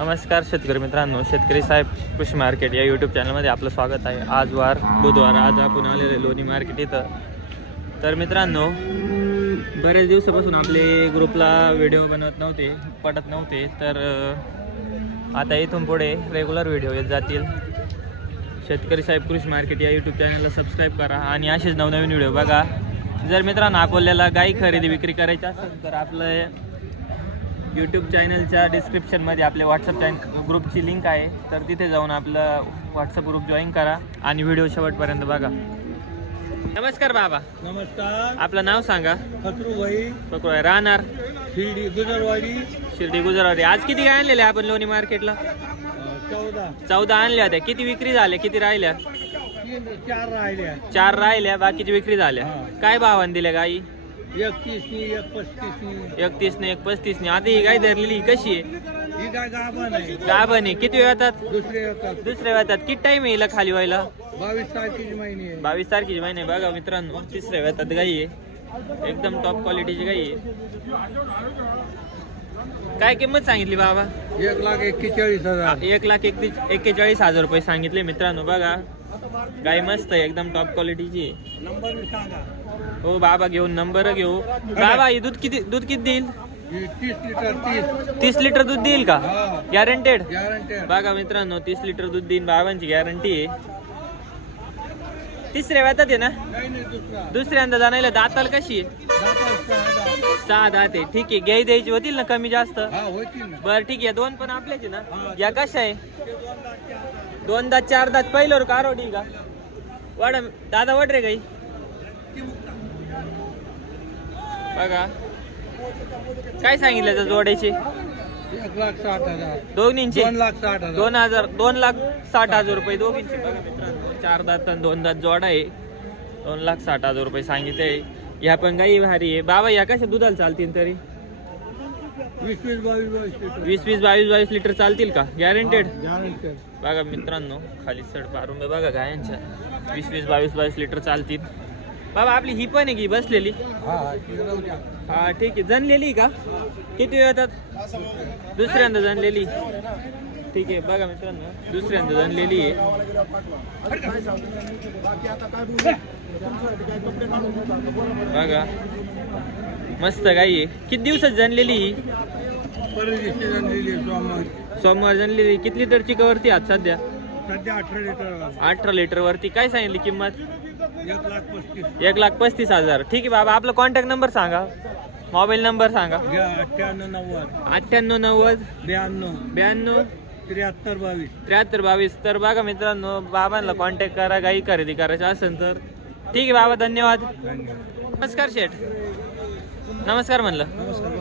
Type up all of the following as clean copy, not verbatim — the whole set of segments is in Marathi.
नमस्कार शेतकरी मित्रांनो, शेतकरी साहेब कृषी मार्केट या यूट्यूब चॅनलमध्ये आपलं स्वागत आहे. आज वार बुधवार, आज आपण आलेले लोणी मार्केट इथं. तर मित्रांनो, बरेच दिवसापासून आपले ग्रुपला व्हिडिओ बनवत नव्हते, पडत नव्हते. तर आता इथून पुढे रेग्युलर व्हिडिओ येत जातील. शेतकरी साहेब कृषी मार्केट या यूट्यूब चॅनलला सबस्क्राईब करा आणि असेच नवनवीन व्हिडिओ बघा. जर मित्रांनो आपल्याला गाई खरेदी विक्री करायची असेल तर आपलं यूट्यूब चॅनलच्या डिस्क्रिप्शनमध्ये आपल्या व्हॉट्सअप ग्रुपची लिंक आहे. तर तिथे जाऊन आपलं व्हॉट्सअप ग्रुप जॉईन करा आणि व्हिडिओ शेवटपर्यंत बघा. नमस्कार बाबा. नमस्कार. आपलं नाव सांगा. फकरूभाई राहणार शिर्डी गुजरवाडी. शिर्डी गुजरावाडी. आज किती काय आणलेले आपण लोणी मार्केटला? 14 आणल्या होत्या. किती विक्री झाल्या, किती राहिल्या? 4 राहिल्या. 4 राहिल्या, बाकीची विक्री झाल्या. काय भावाने दिल्या गाई? 31 ने 35 ने. आता ही गाय धरलेली कशी आहे? ही गाय गाभण आहे. गाभण आहे. किती वेळ येतात? दुसरे येतात. किती टाइम येईल खाली व्हायला? 22 तारखेची महिने आहे. 22 तारखेची महिने. बघा मित्रांनो, तिसऱ्या वेळात गाई आहे. एकदम टॉप क्वालिटीची गाई आहे. काय किंमत सांगितली बाबा? 1,41,000. 1,41,000 रुपये सांगितले मित्रांनो. बघा गाय मस्त आहे, एकदम टॉप क्वालिटीची आहे. नंबर बी सांगा. हो बाबा, घेऊन नंबर घेऊ. बाबा ही दूध किती देईल? 30 लिटर. 30 लिटर दूध देईल का? गॅरंटेड? गॅरंटेड. बघा मित्रांनो, 30 लिटर दूध देईल. बाबांची गॅरंटी आहे. तिसऱ्या वेळात आहे ना? दुसऱ्यांदा जाणायला. दाताला कशी आहे? 6 दात आहे. ठीक आहे. गाई द्यायची होतील ना कमी जास्त? बरं ठीक आहे. 2 पण आपल्याचे ना? या कशा आहे? 2 दात 4 दात. पहिल्यावर कारोडी का? वाढ दादा, वड रे गाई. बघा काय सांगितलं तर जोडायचे? 1,60,000. दोघींचे 2,60,000. 2,60,000 रुपये दोघींचे. बघा मित्रांनो, 4 दात आणि 2 दात जोडा आहे. 2,60,000 रुपये सांगितले. ह्या पण गाई भारी आहे. बाबा या कशा दुधाला चालतील तरी? 20-22 लिटर चालतील का? गॅरंटेड? बघा मित्रांनो, खाली सड पारून बघा गायांच्या. 20-22 लिटर चालतील. बाबा आपली ही पण आहे की बसलेली? हा ठीक आहे. जनलेली का? किती वेळ येतात? दुसऱ्यांदा जनलेली. ठीक आहे. बघा मित्रांनो, दुसऱ्यांदा जनलेली आहे. बघा मस्त गाई आहे. किती दिवसात जनलेली ही? सोमवार जनलेली. किती लिटरची कवरती आज सध्या? 18 लिटर वरती. काय सांगितली किंमत? 1,35,000. ठीक आहे बाबा, आपला कॉन्टॅक्ट नंबर सांगा, मोबाईल नंबर सांगा. 9890 92 7322. तर बघा मित्रांनो, बाबांना कॉन्टॅक्ट करा गाई खरेदी करायची असेल तर. ठीक आहे बाबा, धन्यवाद. नमस्कार शेठ. नमस्कार म्हणलं.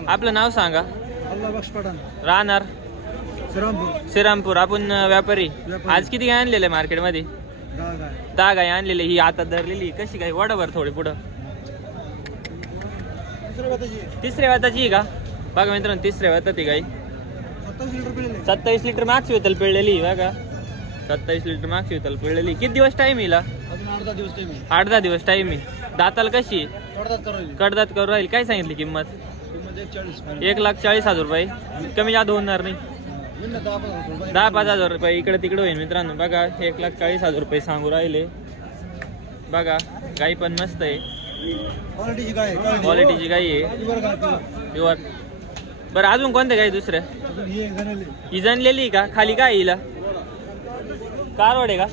आपलं नाव सांगा. राहणार श्रीरामपूर. आपण व्यापारी. आज किती गाय आणलेले मार्केटमध्ये? 10 गाय आणलेली. ही आता धरलेली कशी गाय? वडाभर थोडी पुढं. तिसऱ्या वाताची का? बघा मित्रांनो, तिसऱ्या वातात ही गाय. 27 लिटर मागची होतल पिळलेली. बघा 27 लिटर मागची होतल पिळलेली. किती दिवस टाइम येईल? 8-10 दिवस टाइम आहे. दाताला कशी? कडदात करून राहील. काय सांगितली किंमत? 1,40,000 रुपये. कमी जादा होणार नाही? 10-5,000 रुपये इकडे तिकडे होईल मित्रांनो. बघा 1,40,000 रुपये सांगू राहिले. बघा गाई पण मस्त आहे, क्वालिटीची गाई आहे प्युअर. बरं अजून कोणत्या गाई दुसऱ्या? ही जनलेली का? खाली काय हिला? कारवड आहे का?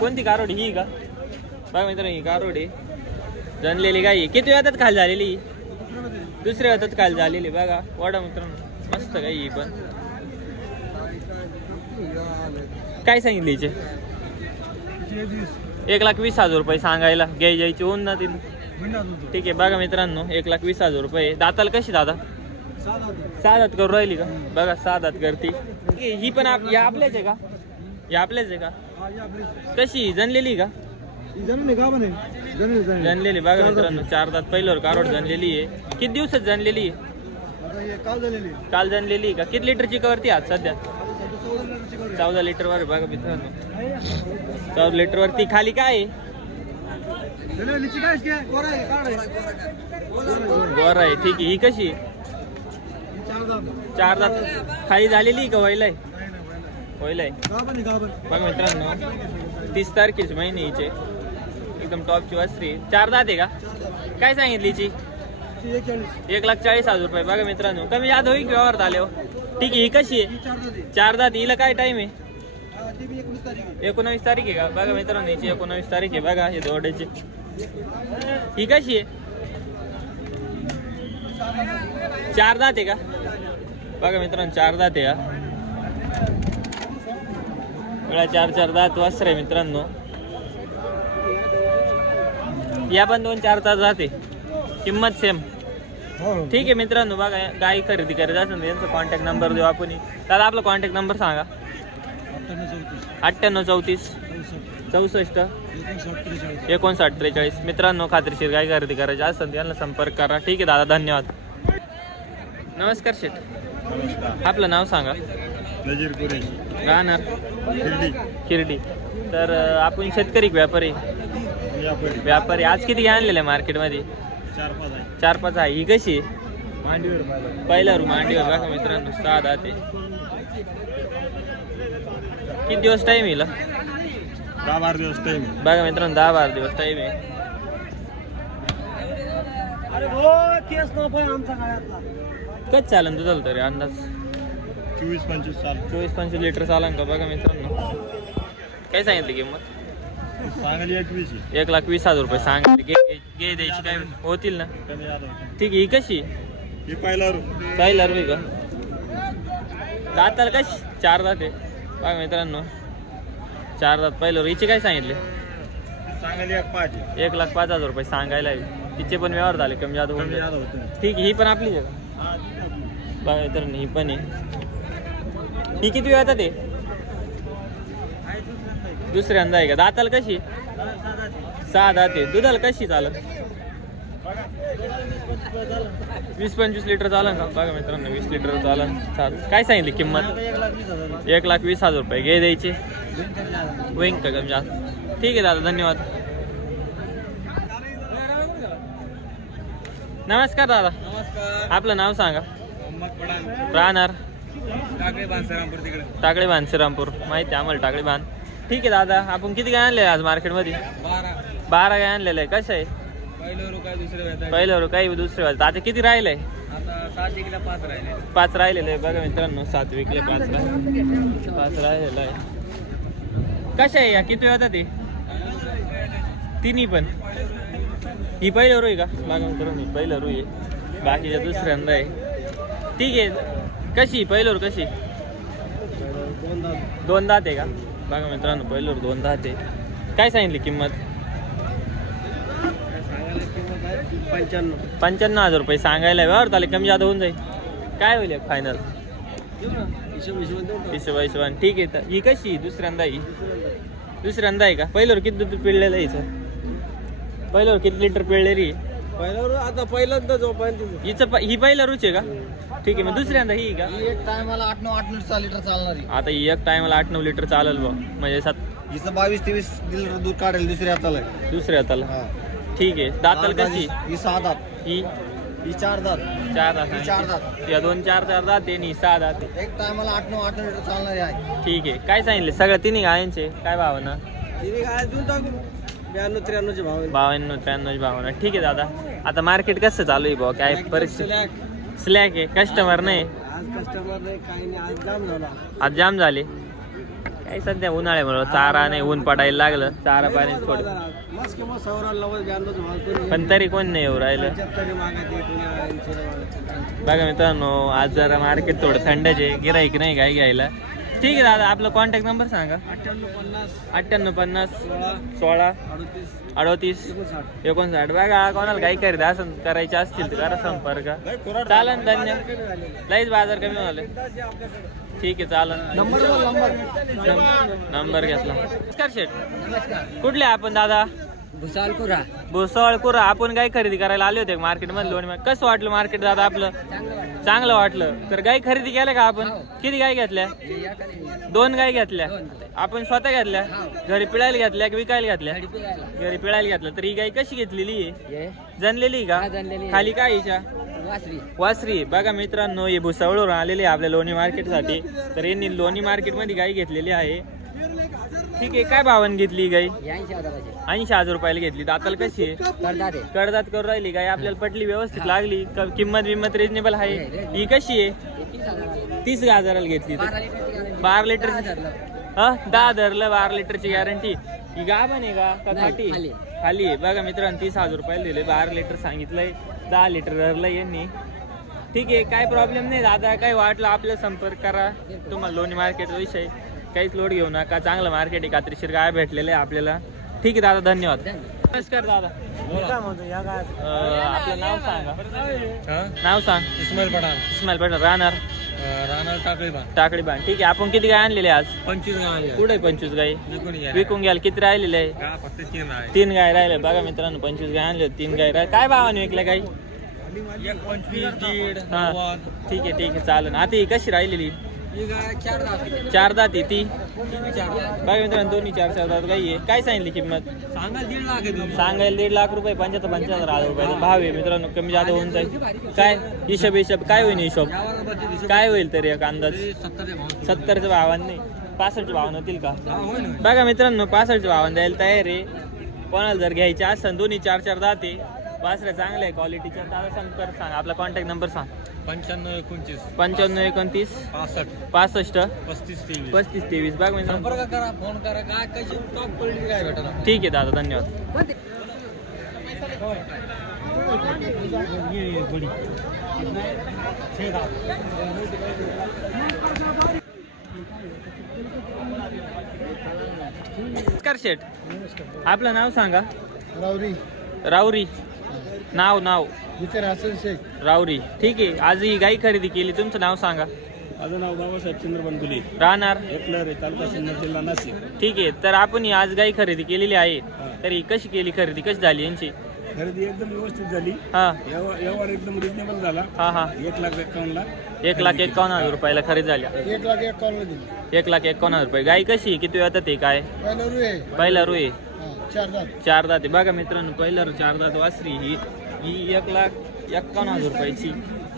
कोणती कारवड? ही का? बघा मित्रांनो, ही कारवड आहे. जनलेली गाई आहे. किती वेळात खाली झालेली? दुसऱ्या वेळात खाली झालेली. बघा वडा मित्रांनो, मस्त गाई ही पण. काय सांगितले हिचे? 1,20,000 रुपये सांगायला. घ्यायची होऊन ना तिने. ठीक आहे. बघा मित्रांनो, 1,20,000 रुपये. दाताला कशी दादा? 6 दात करून राहिली का? बघा 6 दात करती. ही पण या आपल्याच आहे का? या आपल्याच आहे का? कशी जनलेली का? जनलेली. बघा मित्रांनो, 4 दात. पहिल्यावर कारवड जनलेली आहे. किती दिवसात जनलेली आहे? काल जनलेली का? किती लिटरची कवरती आज सध्या? 14 लिटर वर. बघा मित्रांनो, 14 लिटर वरती. खाली काय आहे? गोरा आहे. ठीक आहे. ही कशी? चार दात खाली झालेली का वैलाय वैलाय बघा मित्रांनो 30 तारखेची महिन्याची एकदम टॉपची वासरी. चार दात आहे का? काय सांगितली हिची? 1,40,000 रुपये. बघा मित्रांनो कमी जादा होईल व्यवहार आले हो. ठीक आहे. ही कशी आहे? चार दात. हिला काय टाइम आहे? 19 तारीख आहे का? बघा मित्रांनो हिची 19 तारीख आहे. बघा हे दोड्याची. ही कशी आहे? चार दात आहे का? बघा मित्रांनो चार दात आहे का? चार दात वासर आहे मित्रांनो. या पण 2-4 तास जाते. किंमत सेम. ठीक आहे मित्रांनो. बघा गाई खरेदी करायचं असेल तर यांचा कॉन्टॅक्ट नंबर देऊ आपण. दादा आपला कॉन्टॅक्ट नंबर सांगा. 9834 64 59 43. मित्रांनो खात्रीशीर गाई खरेदी करायची असेल तर यांना संपर्क करा. ठीक आहे दादा धन्यवाद. नमस्कार शेठ. आपलं नाव सांगा. राहणार खिरडी. तर आपण शेतकरी व्यापारी व्यापारी आज किती आणलेलं आहे मार्केटमध्ये? 4-5 आहे. ही कशी आहे? पहिला रूम मांडीवर. बघा मित्रांनो 6 दात आहे. किती दिवस टाईम येईल? 10-12 दिवस टाइम. बघा मित्रांनो 10-12 दिवस टाईम आहे. कच चालन तुझं तरी अंदाज? 24-25 लिटर चालन का? बघा मित्रांनो काय सांगितली किंमत? 1,20,000 रुपये सांगितले. गे द्यायची काय होतील ना? ठीक आहे. ही कशी? पहिला रुपये का? दाताला कशी? 4 दात आहे. बघा मित्रांनो 4 दात. पहिलं हिचे काय सांगितले? 1,05,000 रुपये सांगायला आहे. तिचे पण व्यवहार झाले कमी जादा होऊन. ठीक आहे. ही पण आपलीच आहे. बघा मित्रांनो ही पण आहे. ही किती वेळ येतात? दुसऱ्यांदा आहे का? दाताला कशी? 6 दात आहे. दुधाला कशी चालत? 20-25 लिटर चालन का? बघा मित्रांनो 20 लिटर चालन. काय सांगितली किंमत? 1,20,000 रुपये. घे द्यायचे होईन का कमी जास्त? ठीक आहे दादा धन्यवाद. नमस्कार दादा. आपलं नाव सांगा. राहणार टाकळे बांध श्रीरामपूर. माहिती आहे आम्हाला टाकळे बांध. ठीक आहे दादा. आपण किती काय आणले आज मार्केटमध्ये? 12 काय आणलेलं आहे. कसं आहे? पहिलं काही दुसरे वाजता. आता किती राहिलंय? 5 राहिलेलं आहे. बघा मित्रांनो 7 विकले 5 राहिलेलं आहे. कशा आहे या? किती होता ते? तिन्ही पण. ही पहिलं रू आहे का? बघा मित्रांनो ही पहिलं रू आहे. बाकीच्या दुसऱ्यांदा आहे. ठीक आहे. कशी पहिलं रू कशी? 2 दात आहे का? बघा मित्रांनो पहिलं रू 2 दात आहे. काय सांगितली किंमत? 55,000 रुपये सांगायला. व्यवहार झाले कमी जादा होऊन जाईल. काय होईल फायनल? 20-22. ठीक आहे. ही कशी? दुसऱ्यांदा आहे का? पहिल्यावर किती दूध पिळलेलं आहे हिचं? पहिल्यावर किती लिटर पिळलेली? आता पहिल्यांदा हिचं ही पहिला रुच आहे का? ठीक आहे. मग दुसऱ्यांदा ही का? एक टायमाला 8-9 लिटर चालणार आहे. आता ही एक टायमाला 8-9 लिटर चालेल बघ. म्हणजे 7 हिचं 22-23 लिटर दूध काढेल दुसऱ्या हाताला. दुसऱ्या हाताला. ठीक आहे. दाताल कशी? ही 6 दात. ही 4 दात. 4 दात. 4 दात. या 2-4 दात आहे. 6 दात. एक टायमाला 8-9 लिटर चालणार आहे. ठीक आहे. काय सांगितले सगळ्या तिन्ही गायांचे? काय भावना? तिने काय देऊन टाकू 92-93 भाव. 52-93 भावना. ठीक आहे दादा. आता मार्केट कसं चालू आहे भाऊ? काय परिस्थिती? स्लॅक आहे. कस्टमर नाही आज कस्टमर नाही काही नाही. आज जाम झाला. आज जाम झाले. काय सध्या उन्हाळ्यामुळे चारा नाही. ऊन पडायला लागलं. चारा पाणी थोडं. मस्त किंवा 100-92 भाव. पण तरी कोण नाही येऊ राहिलं. बघा मित्रांनो आज जरा मार्केट थोडं थंडच आहे. गिराईक नाही काय घ्यायला. ठीक आहे दादा. आपला कॉन्टॅक्ट नंबर सांगा. 5850 16 38 59. बघा कोणाला काही खरेदी असं करायचे असतील तर करा संपर्क. चालन धन्यवाद. लईच बाजार कमी झाले. ठीक आहे चालन. नंबर घेतला. नमस्कार शेठ. कुठले आपण दादा? भुसावळकुरा. आपण गाय खरेदी करायला आले होते मार्केटमध्ये लोणी. कसं वाटलं मार्केट दादा आपलं? चांगलं वाटलं. तर गाय खरेदी केल्या का आपण? किती गाय घेतल्या? 2 गाय घेतल्या. आपण स्वतः घेतल्या? घरी पिळायला घेतल्या की विकायला घेतल्या? घरी पिळायला घेतल्या. तर ही गाय कशी घेतलेली आहे? जनलेली का? खाली काय हिच्या? वासरी बघा मित्रांनो, हे भुसावळवर आलेले आहे आपल्या लोणी मार्केटसाठी. तर यांनी लोणी मार्केटमध्ये गाई घेतलेली आहे. ठीक आहे, काय भावाने घेतली गाई? 80,000 रुपयाला घेतली. दाताला कशी आहे? कडदात करून राहिली गाय. आपल्याला पटली, व्यवस्थित लागली. किंमत रिजनेबल आहे. ही कशी आहे? 30,000ला घेतली. 12 लिटर 10 धरलं, 12 लिटरची गॅरंटी. ही गाभण आहे का खाटी? खाली आहे बघा मित्रांनो. 30,000 रुपयाला दिले. 12 लिटर सांगितलंय, 10 लिटर धरलं यांनी. ठीक आहे, काय प्रॉब्लेम नाही दादा. काय वाटलं आपल्याला संपर्क करा. तुम्हाला लोणी मार्केट विषय काहीच लोड घेऊ नका. चांगलं मार्केट आहे. खात्रीशीर गाय भेटलेलं आहे आपल्याला. ठीक आहे दादा, धन्यवाद. नमस्कार दादा. आपलं नाव सांगा. नाव सांग. इस्माईल पठाण. इस्माईल पठाण. राहणार टाकळी बाण. ठीक आहे, आपण किती गाय आणलेले आज? 25 गाय. कुठे 25 गाय विकून घ्याल? किती राहिलेले आहे? फक्त 3 आहे. 3 गाय राहिले बघा मित्रांनो. 25 गाय आणले, 3 गाय राहिले. काय भावाने विकल्या गाई? 25, 1.5, हा, ठीक आहे चालेल. आता ही कशी राहिलेली? 4 दाती. ती बघा मित्रांनो, दोन्ही 4 दात गाई आहे. काय सांगितली किंमत? सांगायला 1.5 लाख रुपये. 75,000 रुपयाचा भाव आहे मित्रांनो. कमी जादा होऊन जाईल. काय हिशोब काय होईल? हिशोब काय होईल तरी एक अंदाज? 70च्या भावानं नाही, 65च्या भावानं होतील का? बघा मित्रांनो, 65च्या भावानं द्यायला तयार आहे. कोणाला जर घ्यायचे असेल, दोन्ही 4 दाते, वासरे चांगले आहे क्वालिटीच्या. दादा संपर्क सांग, आपला कॉन्टॅक्ट नंबर सांग. 95, 29, 95, 29, 65, 65, 35, 23. बघ मित्रांनो, संपर्क करा, फोन करा. काय कशी टॉप क्वालिटी काय भेटणार? ठीक आहे दादा, धन्यवाद. नमस्कार शेठ, आपलं नाव सांगा. राऊरी. नाव राऊरी. ठीक आहे, आज ही गाई खरेदी केली. तुमचं नाव सांगा. माझं नाव बाबासाहेब चंद्रबन गुले. राहणार एकलर, तालुका सिन्नर, जिल्हा नाशिक. ठीक आहे, तर आपण ही आज गाई खरेदी केलेली आहे. तर ही कशी केली खरेदी? कशी झाली यांची? खरेदी एकदम व्यवस्थित झाली. हा व्यवहार एकदम रिजनेबल झाला. हा हा 1,51,000 1,51,000 रुपयाला खरेदी झाल्या. 1,51,000 रुपये. गाई कशी आहे? किती येतात ते? काय पहिला रुई 4 दात. बघा मित्रांनो, पहिला 4 दात वासरी ही 1,51,000 रुपयाची.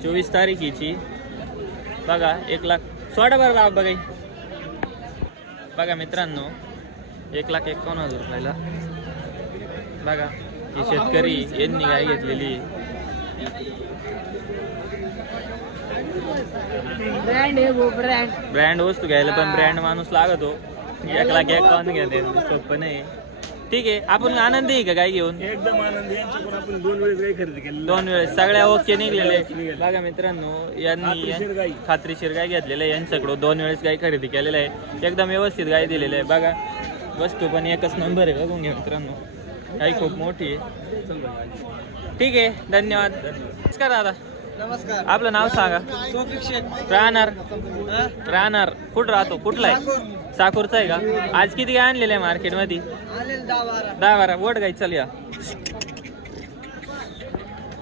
24 तारखेची. बघा 1 लाख. सोडा बरं बाब बघा. बघा मित्रांनो, 1,51,000 रुपयाला. बघा ही शेतकरी यांनी गाय घेतलेली. ब्रँड वस्तू घ्यायला पण ब्रँड माणूस लागतो. 1,51,000 घ्यायला सोपं नाही. ठीक आहे, आपण आनंदी आहे का गाय घेऊन? एकदम आनंद. यांच्याकडून आपण 2 वेळेस गाय खरेदी केली. 2 वेळेस सगळ्या ओके निघलेले. बघा मित्रांनो, यांनी खात्रीशीर गाय घेतलेलं आहे. यांच्याकडून 2 वेळेस गाय खरेदी केलेलं आहे. एकदम व्यवस्थित गाय दिलेली आहे. बघा वस्तू पण एकच नंबर आहे. बघून घ्या मित्रांनो, गाय खूप मोठी आहे. ठीक आहे, धन्यवाद. नमस्कार दादा. नमस्कार. आपलं नाव सांगा. तौफिक शेख. राहणार कुठं राहतो? कुठला आहे? साकूरचा आहे का? आज किती गाय आणलेल्या आहे मार्केटमध्ये? 10-12 वोट गाय. चल या.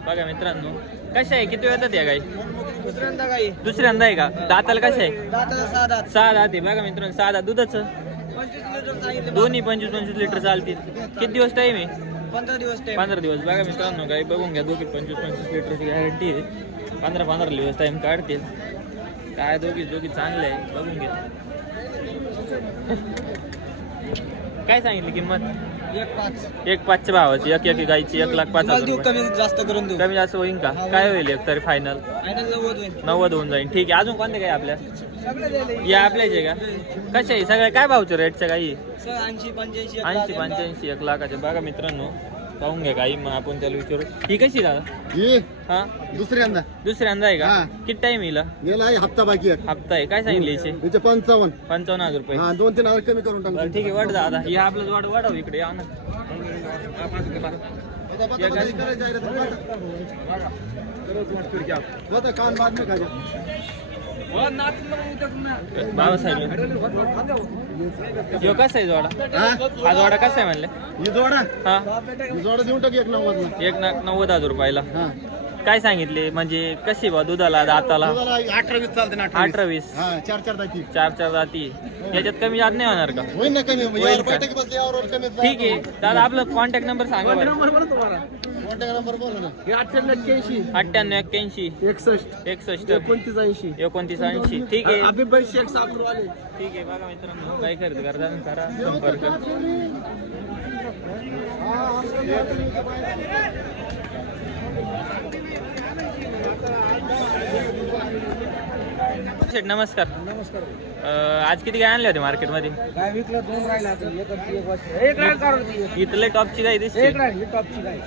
बघा मित्रांनो, कशा आहे? किती येतात या गाई? दुसऱ्यांदा आहे का? दाताला कशा आहे? 6 दात आहे. बघा मित्रांनो, 6 दात. दुधाचं 25 लिटर सांगितलं. दोन्ही 25-25 लिटर चालतील. किती दिवस टाईम आहे? 15 दिवस टाइम. 15 दिवस. बघा मित्रांनो, गाई बघून घ्या. दोघी 25-25 लिटरची गॅरंटी आहे. 15-15 दिवस टाइम काढतील. काय दोघी चांगले आहे. बघून घ्या. काय सांगितली किंमत? 1,500 भावाची. एक गायची 1,05,000 रुपये. कमी जास्त करून देऊ. कमी जास्त होईल का? काय होईल एक तरी फायनल? 90 होऊन जाईल. ठीक आहे, अजून कोणते काय आपल्या? या आपल्याच आहे का? कशा आहे सगळ्या? काय भावच्या रेटच्या काही? 80-85 1 लाखाचे. बघा मित्रांनो, पाहून घ्या गाई. मग आपण त्याला विचारू. ही कशी दादा? हा दुसऱ्यांदा आहे का? किती टाइम येईल? हप्ता बाकी आहे. हप्ता आहे. काय सांगितले याचे? 55,000 रुपये. 2-3 कमी करून टाकू. बरं, ठीक आहे, वाढ दादा. हे आपलं वाढव इकडे. या ना. कान बाद में खाजा. बाबासाहेब यो कसा आहे जोडा? हा जोडा कसा आहे म्हणले? ही जोडा हा जोडा देऊन टाक 1,90,000. 1,90,000 रुपयाला. हा काय सांगितले? म्हणजे कशी बा दुधाला दाताला? 18-20 चालते ना. 18-20. हा 4 दाती. 4 जाती. याच्यात कमी जात नाही होणार का? होईल ना कमी. होईल का? बैठकी बसली यावर कमी. ठीक आहे दादा, आपलं कॉन्टॅक्ट नंबर सांगा बरं. कॉन्टॅक्ट नंबर बोला ना. हे 9881 98 81 61 61 2980 29 80. ठीक आहे अभी भाई शेख साखर वाले. ठीक आहे. बघा मित्रांनो काही खरेदी करता करा संपर्क. शेठ नमस्कार. नमस्कार. आज किती काय आणले होते मार्केटमध्ये? काय विकलं 2 राहिला आता एक वाजता. एक राहिला काढून इथले टॉपची गाय दिसते. एक राहिली टॉपची गाय.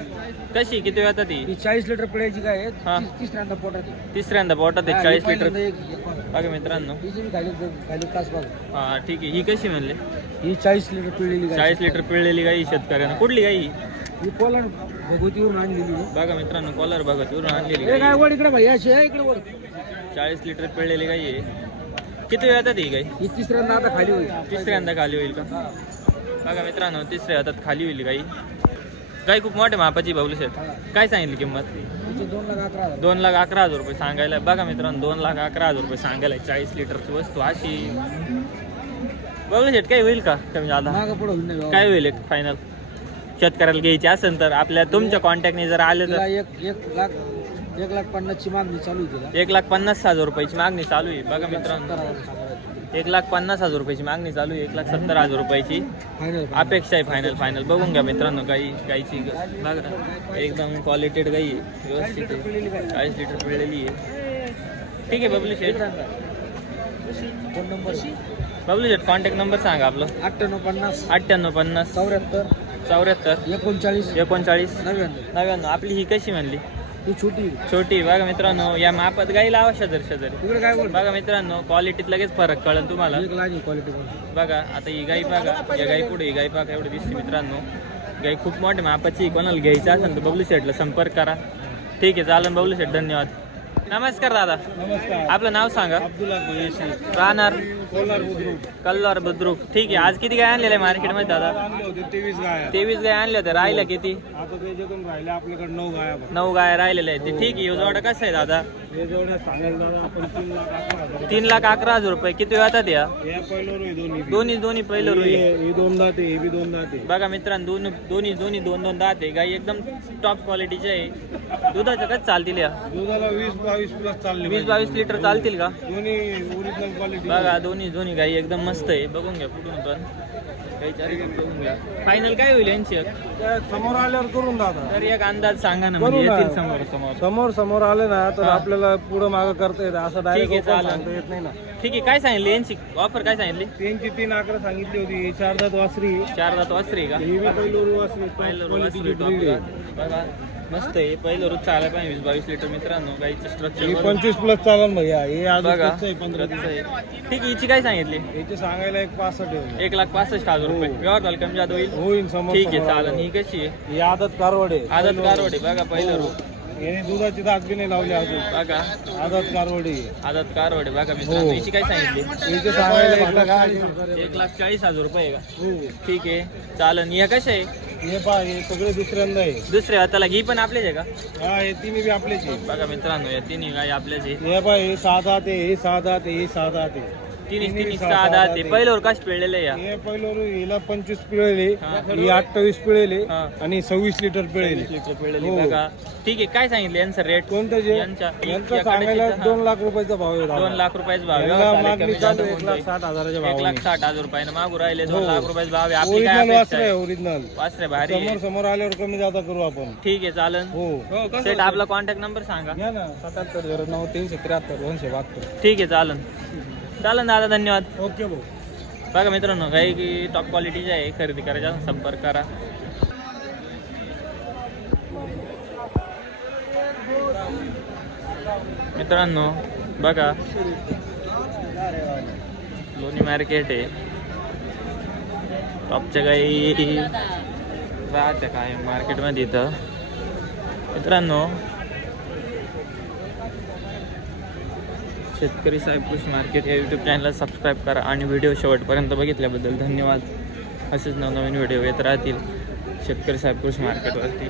कशी किती वेळात ती? ही 40 लिटर पिळायची गाय हा. आहे. तिसऱ्यांदा पोटात आहे. तिसऱ्यांदा पोटात आहे. हा, 40 ही लिटर. पहिल्यांदा एक- बघा मित्रांनो. हिची बी खाली खाली कास बघा. हा ठीक आहे. ही कशी म्हणले? ही 40 लिटर पिळलेली गाय. 40 लिटर पिळलेली गाई शेतकऱ्यांना. कुठली गाई ही? ही पोलन भगवतीवरून आणलेली आहे. बघा मित्रांनो कॉलर बघा चुरून आणलेली ए गाई. गाय वड इकडे भाई अशी आहे इकडे वड. 40 लिटर पिळलेली गाई आहे. किती वेळात ही गाई? ही तिसऱ्यांदा आता खाली होईल. तिसऱ्यांदा खाली होईल का? हा. बघा मित्रांनो तिसऱ्या हातात खाली होईल गाई. गाई खूप मोठ्या मापाची बाबूल शेत. काय सांगितली किंमत? हिचे 2,11,000. 2,11,000 रुपये सांगायला. बघा मित्रांनो 2,11,000 रुपये सांगायला 40 लिटरची वस्तू अशी. बाबूल शेट काही होईल का कमी झाला? मागं पुढं होईल नाही काय होईल फायनल? शेतकऱ्याला घ्यायची असेल तर आपल्या तुमच्या कॉन्टॅक्टने जर आले तिला तर 1,50,000 ची मागणी चालू आहे तिला. 1,50,000 रुपयाची मागणी चालू आहे. बघा मित्रांनो 1,50,000 रुपयाची मागणी चालू आहे. 1,70,000 रुपयाची फायनल अपेक्षा आहे. फायनल बघून घ्या मित्रांनो. गाईची बघा ना एकदम क्वालिटेड गाई आहे. व्यवस्थित आहे. 40 लिटर पिळलेली आहे. ठीक आहे बबलू शेठ. फोन नंबर बबलू शेठ कॉन्टॅक्ट नंबर सांगा आपलं. 9850 9850 74 74 39 39 99. 99. आपली ही कशी म्हणली? ही छोटी छोटी. बघा मित्रांनो या मापात गाई लावा शेजारी. तिकडे काय बोल. बघा मित्रांनो क्वालिटीत लगेच फरक कळेल तुम्हाला. एक लागी क्वालिटी पण. बघा आता ही गाई बघा. या गाई पुढे ही गाई बघा एवढी दिसते मित्रांनो. गाई खूप मोठ्या मापाची. कोणाला घ्यायची असेल तर बबलू शेठला संपर्क करा. ठीक आहे चालेल बबलू शेठ धन्यवाद. नमस्कार दादा. नमस्कार. आपलं नाव सांगा. अब्दुल्ला कुरेशी, राहणार कोलार बुद्रुक. कल्लार बुद्रुक. ठीक आहे. आज किती गाय आणलेल्या आहे मार्केटमध्ये दादा? आणले होते 23 गाया. 23 गाय आणल्या होत्या. राहिल्या किती? आता त्याच्यातून राहिले आपल्याकडे 9 गाया. 9 गाय राहिलेल्या आहेत. ते ठीक आहे. जोडा कसा आहे दादा? हे जेवढ्या सांगायला दादा आपण 3,11,000. 3,11,000 रुपये. किती वेळात या? या पहिलं रोई दोन्ही पहिलं रोई. हे 2 दाते, हे बी 2 दाते. बघा मित्रांनो दोन्ही 2 दात आहे. गाई एकदम टॉप क्वालिटीचे आहे. दुधाच्या काय चालतील या? दुधाला 20-22 प्लस चालले. 20-22 लिटर चालतील का? दोन्ही ओरिजिनल क्वालिटी. बघा दोन्ही गाई एकदम मस्त आहे. बघून घ्या कुठून पण गाईच्या रिपोर्ट बघून घ्या. फायनल काय होईल यांची? समोर आल्यावर करून दादा. तर एक अंदाज सांगा ना. म्हणजे येतील समोर समोर आले ना तर हा. आपल्याला पुढे मागं करता येतं. असं ठीक आहे, डायरेक्ट चालेल. सांगता येत नाही ना. ठीक आहे. काय सांगितली यांची ऑफर? काय सांगितली? त्यांची 3,11 सांगितली होती. ही 4 दात वासरी. 4 दात वासरी का? ही बी पहिलं वासरी. पहिलं क्वालिटीची वासरी breed आहे. बघा मस्त आहे. पहिलं रोज चालायला पाहिजे 20-22 लिटर मित्रांनो. गाईचं ही स्ट्रक्चर 25 प्लस चालेल भैया. हे अजून बघा कच्चं आहे 15 कच्चं दिवस. आहे. ठीक आहे. हिची काय सांगितली? याचे सांगायला एक 65 आहे. 1,65,000 रुपये. व्यवहार झाला कमी जादा होईल? होईल समोर. ठीक आहे चालेल. ही कशी आहे? ही आदत कारवड आहे. आदत कारवडे. बघा पहिलं रोज याने दुधाची दात बी नाही लावली अजून. बघा आदत कारवडी आहे. आदत कारवडे. बघा मित्रांनो हिची काय सांगितली? याचे सांगायला 1,40,000. 1,40,000 रुपये का? हो. ठीक आहे चालेल. या कशा आहे? हे पहा हे सगळे दुसऱ्यांदा आहे. दुसऱ्या हाताला घी पण आपलेच आहे का? हा हे तिन्ही बी आपलेच आहे. बघा मित्रांनो या तिन्ही गाय आपल्याच आहे. हे पहा हे 6 दात आहे, हे 6 दात आहे, हे 6 दात आहे. तिन्ही 6 दात आहे. पहिल्यावर कश पिळलेले या? हे पहिलं हिला 25 पिळेले, हा. ही 28 पिळेले हा. आणि 26 लिटर पिळेले. 20 लिटर पिळलेली. हो. बघा ठीक आहे. काय सांगितलं यांचं रेट? कोणतं जे यांच्या यांचा सांगायला 2 लाख रुपयाचा भाव आहे. 2 लाख रुपयाचा भाव आहे. यांना व्यवहार झाले मागणी कमी चालू जादा 1,60,000च्या भाव. 1,60,000 रुपयानं मागू राहिले. 2 हो. लाख रुपयाचा भाव आहे. आपली काय ओरिजिनल अपेक्षा वासरे आहे? आहे ओरिजिनल. वासरे भारी आहे. समोर आल्यावर कमी जादा करू आपण. ठीक आहे चालेल. हो सेट आपला कॉन्टॅक्ट नंबर सांगा. घ्या ना 7709 ठीक आहे चालेल दादा धन्यवाद. ओके भाऊ. बघा मित्रांनो काही की टॉप क्वालिटीची आहे. खरेदी करायचा संपर्क करा. मित्रांनो बघा लोणी मार्केट आहे. टॉपच्या काही राहत्या काय मार्केटमध्ये इथं मित्रांनो. शेतकरी साहेब कृषी मार्केट या यूट्यूब चॅनलला सबस्क्राईब करा आणि व्हिडिओ शेवटपर्यंत बघितल्याबद्दल धन्यवाद. असेच नवनवीन व्हिडिओ येत राहतील शेतकरी साहेब कृषी मार्केटवरती.